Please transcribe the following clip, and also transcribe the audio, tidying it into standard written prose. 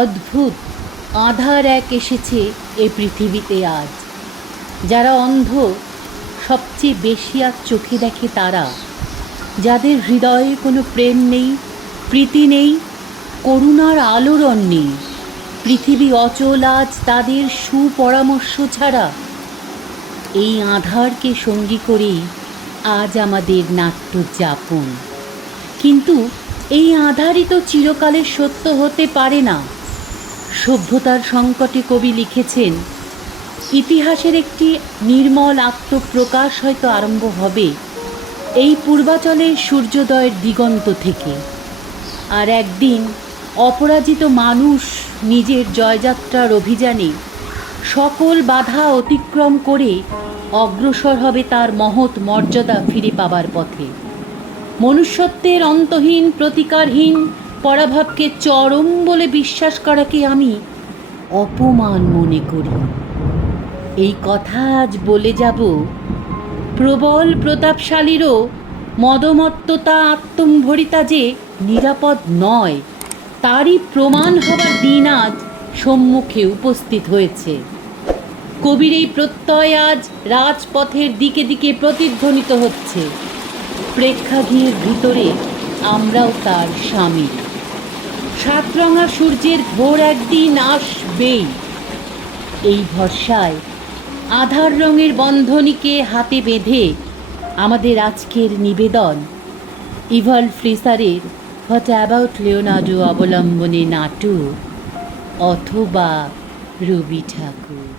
অদ্ভুত আঁধার এক এসেছে এ পৃথিবীতে আজ। যারা অন্ধ সবচেয়ে বেশি আজ চোখে দেখে তারা, যাদের হৃদয়ে কোনো প্রেম নেই, প্রীতি নেই, করুণার আলোড়ন নেই। পৃথিবী অচল আজ তাদের সুপরামর্শ ছাড়া। এই আঁধারকে সঙ্গী করেই আজ আমাদের নাট্য যাপন। কিন্তু এই আঁধারই তো চিরকালের সত্য হতে পারে না। সভ্যতার সংকটে কবি লিখেছেন, ইতিহাসের একটি নির্মল আত্মপ্রকাশ হয়তো আরম্ভ হবে এই পূর্বাচলের সূর্যোদয়ের দিগন্ত থেকে। আর একদিন অপরাজিত মানুষ নিজের জয়যাত্রার অভিযানে সকল বাধা অতিক্রম করে অগ্রসর হবে তার মহৎ মর্যাদা ফিরে পাবার পথে। মনুষ্যত্বের অন্তহীন প্রতিকারহীন পরাভবকে চরম বলে বিশ্বাস করাকে আমি অপমান মনে করি। এই কথা আজ বলে যাব, প্রবল প্রতাপশালীরও মদমত্ততা আত্মম্ভরিতা যে নিরাপদ নয়, তারই প্রমাণ হবার দিন আজ সম্মুখে উপস্থিত হয়েছে। কবির এই প্রত্যয় আজ রাজপথের দিকে দিকে প্রতিধ্বনিত হচ্ছে। প্রেক্ষাগৃহের ভিতরে আমরাও তার সামিল। সাতরঙা সূর্যের ভোর একদিন আসবেই, এই ভরসায় আধার রঙের বন্ধনীকে হাতে বেঁধে আমাদের আজকের নিবেদন ইভাল ফ্রিসারের হোয়াট অ্যাবাউট লিওনার্দো অবলম্বনে নাটক অথবা রবি ঠাকুর।